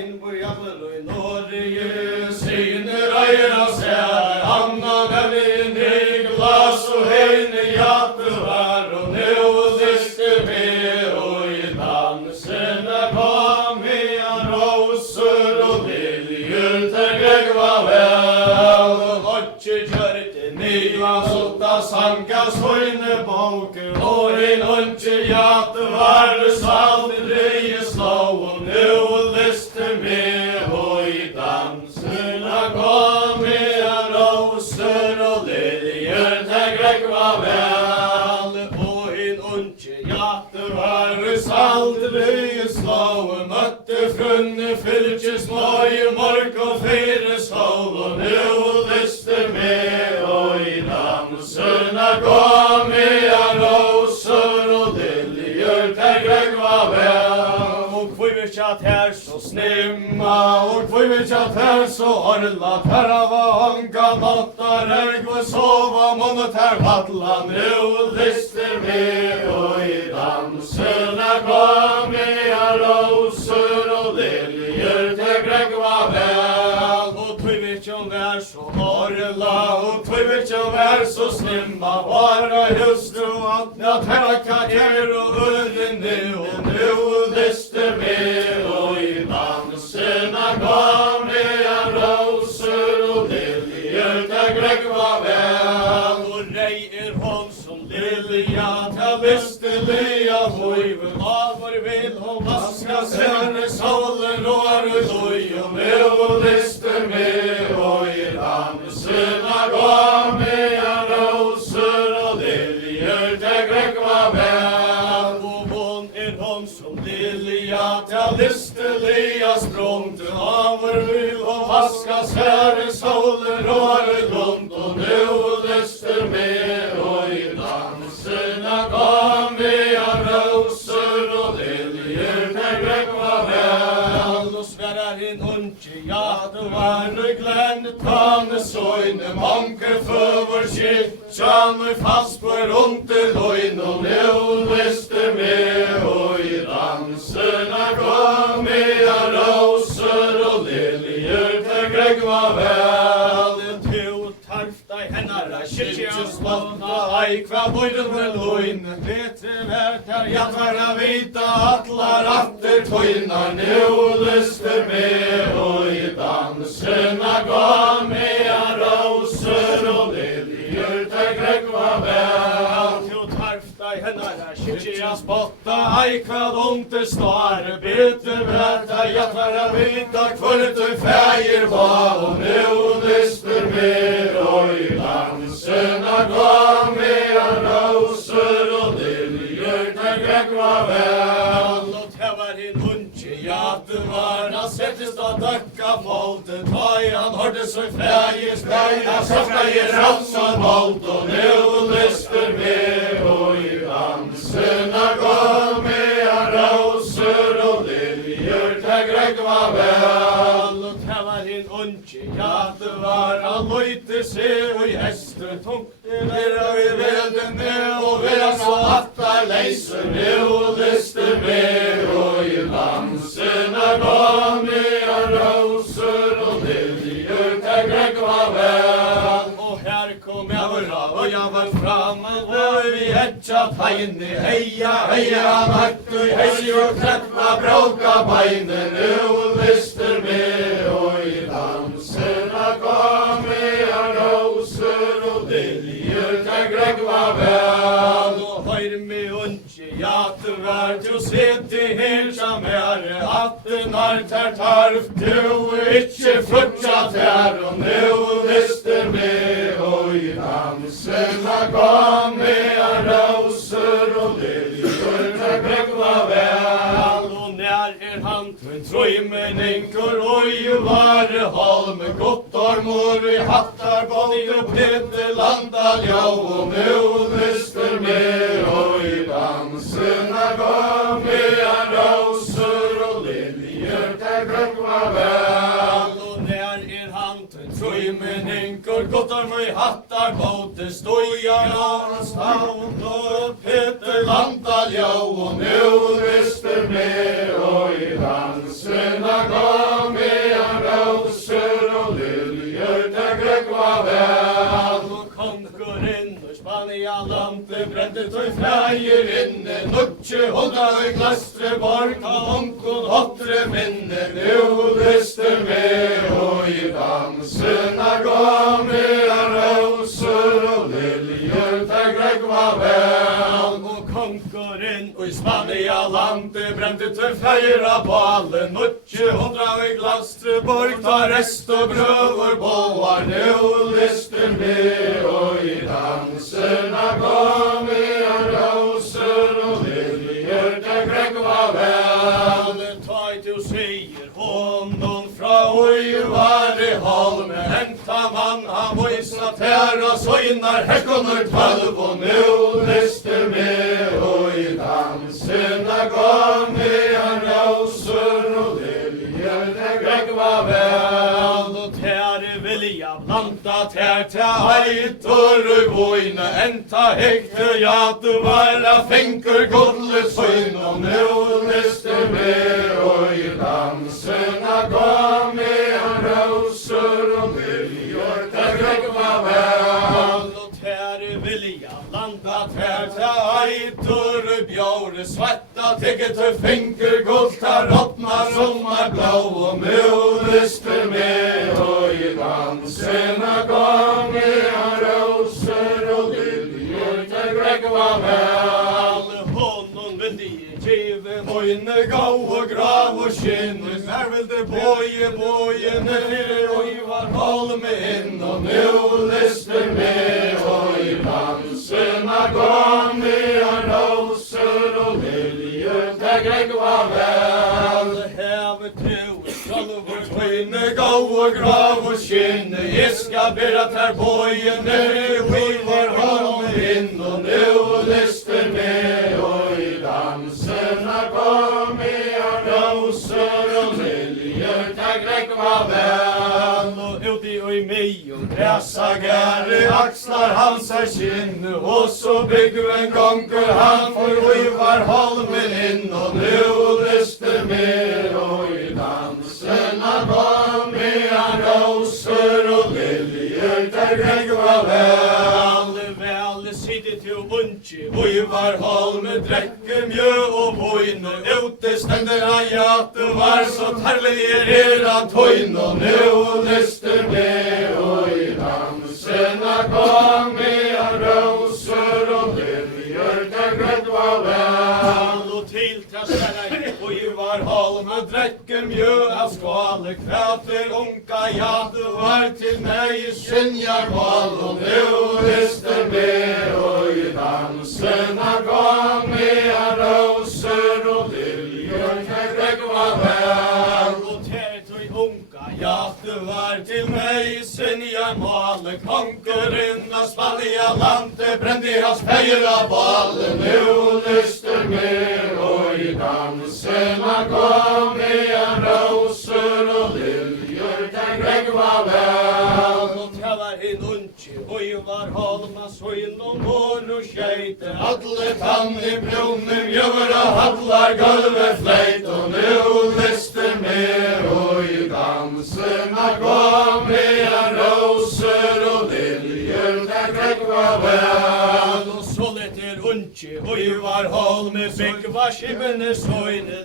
inn på hjelper og i Norge, syner øyre sær, annan evig Niklas og heine hjertet var, og nå lyster vi, og i dansen kom vi av roser og liljer til Greg var vel, og ikke kjørte Niklas og da sankas høyne boker, og en unge hjertet var salt i dreie slå, og nå lyster vi, og i dansen kom vi av roser og liljer til Greg var vel, og en unge hjertet var salt i dreie slå, og møtte frunne fylke små i morg og fire sol, og nå lyster vi, og i dansen kom vi av roser og liljer til Greg var vel, og hvor vi kjatt her så snimma, og hvor vi kjatt her så orla, her var anka nottar, erg og sova måned her vatla, nå lyster vi, og i dansen kom vi av roser og liljer til Greg var vel, og hvor vi kjatt her så orla, og hvor vi kjatt her så snimma, vara hustru og at her kaker og ullene, og nå lyster vi, og i dansen kom vi av roser og liljer til Greg var vel, og rei hon som lilja til lystelige høyven, av vår vil og vaska sene solen og loj, og nå lyster vi, og i dansen kom vi av roser og liljer til Greg var vel, og hon hon som lilja til lystelige sprungte, av vår vil og vaska sene solen og lunt, og nå lyster vi, og i dansen kom vi av roser og liljer til Greg var vel, og sverrar hin unge, ja det var nøy glenne tane søyne, mange føver skilt, tjane fast på rundt i løgn, og nå lyster vi, og i dansen kom vi av roser og liljer til Greg var vel, to tarfta i hennara kyrkja slåna, ei kva bøyden med løgn, betre vært her, jeg tverra vita atlar atter tøynar, nå lyster vi, og i dansen kom vi av roser og liljer til Greg var vel, to tarfta i hennara kyrkja spotta, ei kva unter stare, betre vært her, jeg tverra vita kvart og feir var, og nå lyster vi, og i dansen kom vi av roser og liljer til Greg var vel, og det var hin unge, ja det var, han settest å døkka foldet, ta i han hørte så feir speg, han softa i ransan voldt, og nå lyster vi, og i dansen kom vi av roser og liljer til Greg var vel, og det var hin unge, ja det var, han løyte seg og i hester tungt, vera i vedene, og vera så attar leiser, nå lyster vi, og i dansen kom vi av roser og liljer til Greg var vel, og her kom jeg våra, og jeg var framme, og vi etja tegne, heia, heia, nakku, hei og kreppa, bråka beine, nå lyster vi, og i dansen kom vi av roser og liljer til Greg var vel, og høyr mi unge, ja det var, du sitter her som at den har ter tarf, du ikke frutja ter, og nå lyster vi, og i dansen kom vi av roser og liljer til Greg var vel, og nær han tun trøymeninkur, og i vare holme gottormor, i hattar bådi og Peter Landal, ja, og nå lyster vi, og i dansen kom vi av roser og liljer til Greg var vel, og nær han tun trøymeninkur, gottormor, i hattar bådi, stoja, ja, stavn og Peter Landal, ja, og nå lyster vi, og i dansen kom bremtet og freier inne, nutje hodda i glastre borg, og onkon hotre minne, nu lyster med, og i dansena gå med roser og liljer, der gregva vel, og konkurren og i Spania landet, bremtet og feira bale, nutje hodda i glastre borg, ta rest og brøver boar, nu lyster med, og i danserna gå med roser og liljer, der gregva vel. Ta du sier honom fra Ojvari holme, henta mann han voisa tær og søgnar hekkoner 12, og nu lyster med, og i danserna gå med roser og liljer, der gregva vel. Og tær vilja blanda tær til eitor og voine, enta hekte ja du vara fenker godle søgn, og nu lyster med, og i dansena gå med roser og liljer, der gregva vel. Og tær vilja blanda tær til eitor og bjore, svetta tikket og fenker godta råtna som blå, og nu lyster med, og i dansena gå med roser og liljer, der gregva vel. Honom vil de give moine gau og grav og skinne, her vil det boje ned, og i var holme inn, og nu lyster med, og i dansena gå med roser og liljer, der gregva vel. Hevet tu sjálvur tøyne gau og grav og skinne, jeg skal bera ter boje ned, og i var holme inn, og nu lyster med, og i dansena gå med roser og liljer, der gregva vel. Og uti og i mig og græsa gære akslar hans skinne, og så bygger en gonger han, for i var holmen inn, og nu lyster med, og i dansena gå med roser og liljer, der gregva vel. Vel siddet jo unge, og i var holme drekke mjø og voine, ute stender han jate var, så terlig han tøyne, og nu lyster med, og i dansena gå med roser og liljer, der gregva vel. Og til trastere, og i var holme drekke mjø av skåle, kvæter unga jate var, til meg skinjar mål, og nu lyster med, og i dansena gå med roser og liljer, der gregva vel. Og til unga jate var, til meg skinjar mål, konkurren av Spania landet, brende hans feira bål, nu lyster med, og i dansena gå med roser og liljer, der gregva vel. Og det var en unge, og i var holma søgn og mor og skjeite, alle tann i brunne mjøra hadlar gulve fleit, og nu lyster med, og i dansena gå med roser og liljer, der gregva vel. Og så letter unge, og i var holme byggva skibene søyne,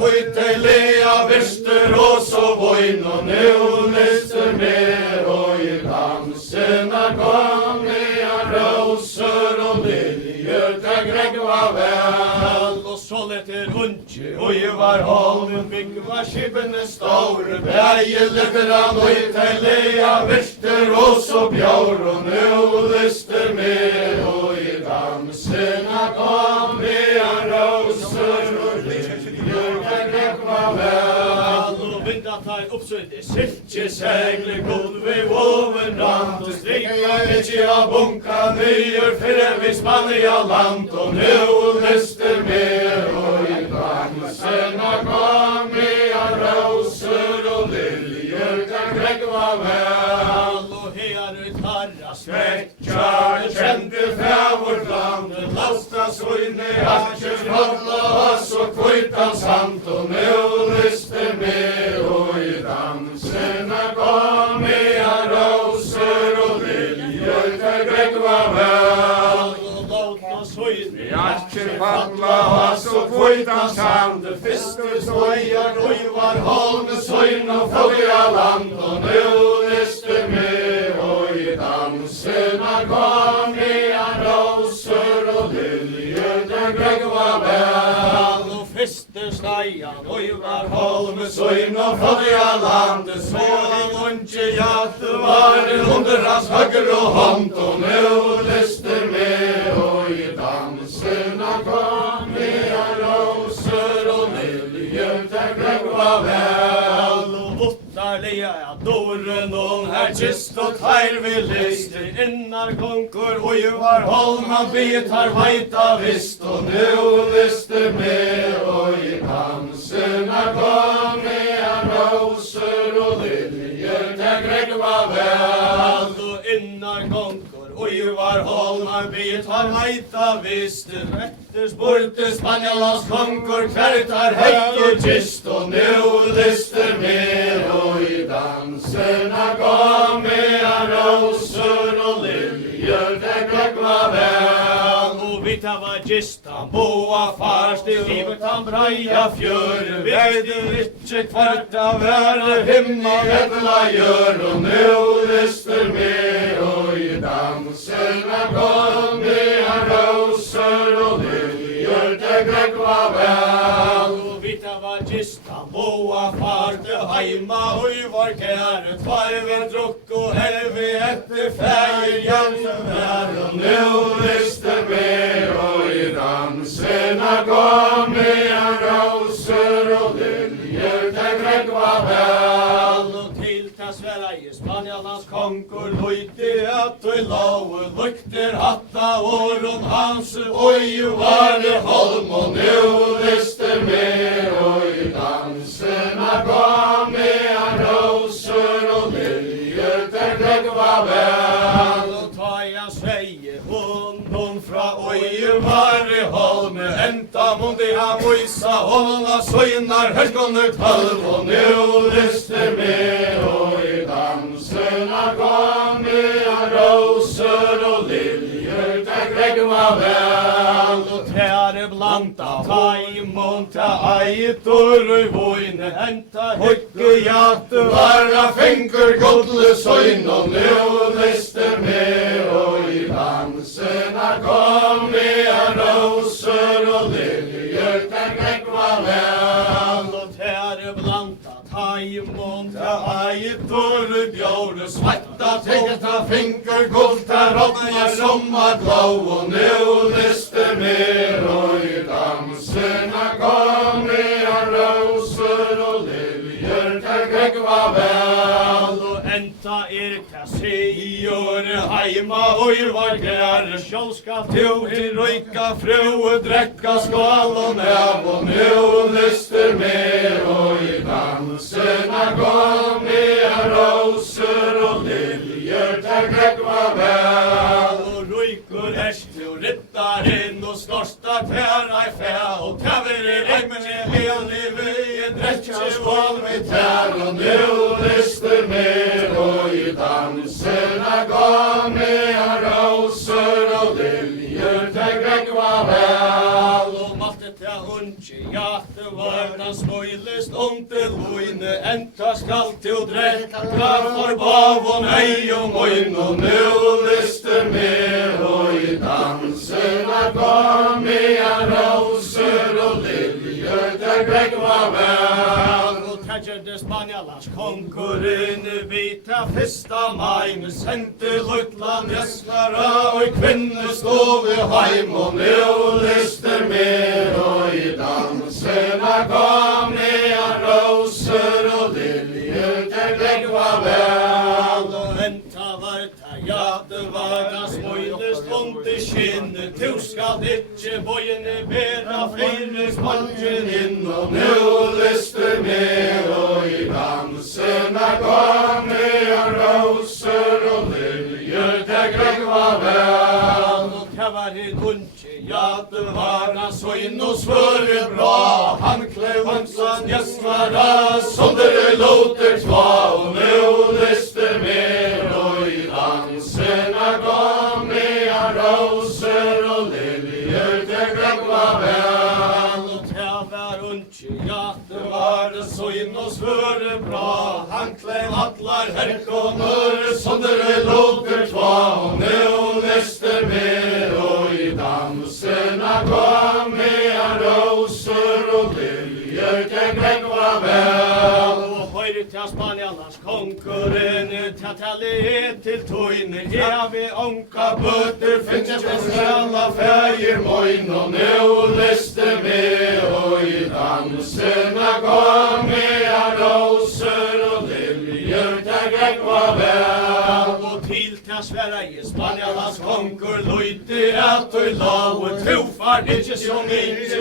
og i til lea verster og så voin, og nu lyster med, og i dansena gå med roser og liljer, der gregva vel. Og så letter unge, og i var holme byggva skibene store, beie letter han, og i til lea verster og så bjør, og nu lyster med, og i dansena gå med roser og liljer, der gregva vel. Og vinda tar oppsøyde silke segle, gulve over rand, og strikka ikke av bunka nyer, fyrre vi Spania land, og nu lyster med, og i dansena gå med roser og liljer, der gregva vel. Og her tarra skrekkjar, kjente fra vårt land, lasta søyne, aksjer hodla oss og kvøytan samt, og nu lyster med, og i dansena gå med roser og liljer, der gregva vel. kvitan sand, fisker støyer, var holme søgn og følger land, og nu lister med, og i dansena kom igjen roser og liljer, der gregva vel, og fister støyer, var holme søgn og følger land, så han ikke jatt var under hans høyre hånd, og nu lister med, og i dansena kom igjen roser og liljer, der gregva vel, og ottarlige doren og her kist og teir vi lister, innar konkur og var holman bitar veita vist, og nu lister med, og i dansena kom igjen roser og liljer, der gregva vel, og innar konkur og var holman bitar veita vist, etter spurte Spanjalas konkur kvertar hei og kist, og nu lister med, og i dansena kom igjen roser og liljer, der gregva vel, og vita var gistan boa farst i livet han breia fjør, vet du ikke kvarta være himma edla gjør, og nu lister med, og i dansena kom igjen roser og liljer, der gregva vel, og vita var gistan boa farst i heima og var kære, tvarven drukk og helvi etter feir gjennom vær, og nu lister med, og i dansena kom igjen roser og liljer, der gregva vel, og til ta Sverige Spanjalands konkur løyti at og lave lukter hatta åren hans, og var det holm, og nu lister med, og i dansena kom igjen roser og liljer, der gregva vel, og ta jeg sveie hundon fra var det holm, enta mundi han vysa hånda søgnar helgoner tølv, og nu lister med, og i dansena kom igjen roser og liljer, der gregva vel, og tære blanda ta imon ta eitur og voine, enta høyke jate varra finker godle søgn, og nu lister med, og i dansena kom igjen roser og liljer, der gregva vel, og tære blanda ta imon ta eitur og bjore, svetta tekta finker godta rådna sommarblå, og nu lister med, og i dansena kom igjen roser og liljer, der gregva vel, og enta ta sigur heima og var gære, sjálfskap til røyka frue, drekka skål og nev, og nu lister med, og i dansena kom igjen roser og liljer, der gregva vel, og røykur erstu rittar inn og skorsta tæra i fæ, og tæver i reimene heli vi, drekka skål med tær, og nu lister med, og i dansena kom igjen roser og liljer, der gregva vel, og malte til hundje jate varna smøylest under loine, enta skal til drekka for bavon ei og moin, og nu lister med, og i dansena kom igjen roser og liljer, der gregva vel, og tægjer Spanjalands konkurren vita fyrsta mai, sendte lutlan gjeskara og kvinnestove heim, og nu lister med, og i dansena kom igjen roser og liljer, der gregva vel, og enta var ta jate varna smøylest under skinne, tu skal ikkje bøyene bera flere spanjen inn, og nu lister med, og i dansena kom igjen roser og liljer, der gregva vel, og var i dunje jate varna søgn og svøre bra, han klev vansan gjeskvara, sondere låter tva, og nu lister med, og i dansena kom igjen roser og liljer, der gregva vel, og søgn og svøre bra. Hanklen atlar herkonur, sondre låter tva. Og nå neste mer, og i dansena gå med roser og liljer til grekva vel. Og høyre til Spanianas konkurren, til tale til tøyne. Ja, vi onka bøtter, finnes på skjalla feir moin. Og nå liste med, og i dansena gå med roser og liljer til grekva vel. Og til Sverige, Spanialas konkur, løyte at og lau. Tufar ikkje så mykje,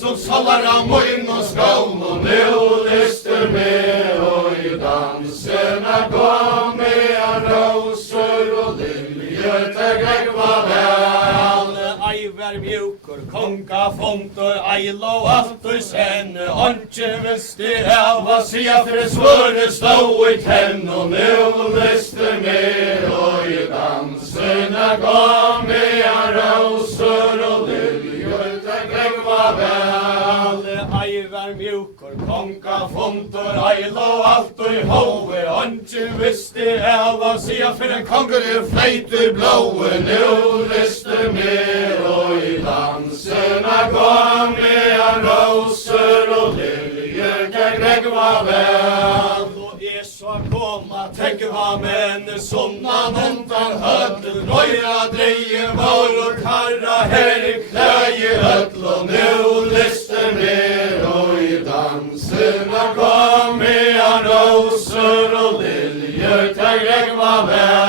som salar av moin og skål. Og nå lister med, og i dansena gå med roser og liljer til grekva vel. Ei vær mjukur, konga fontor, ei lå alt og senne. Antje visste hva sia for svøre stå i tenn. Og nå lister med, og i dansena gå med roser og liljer til grekva vel. Ei vær mjukur, konga fontor, ei lå alt og hove. Antje visste hva sia for en konger fleite blåe. Nå lister med, og i dansena gå med roser og liljer til grekva vel. Så komma tegva men sonnan undan höll. Røyra dreie var og karra her i klæje höll. Og nå liste mer, og i dansena gå med roser og liljer til grekva vel.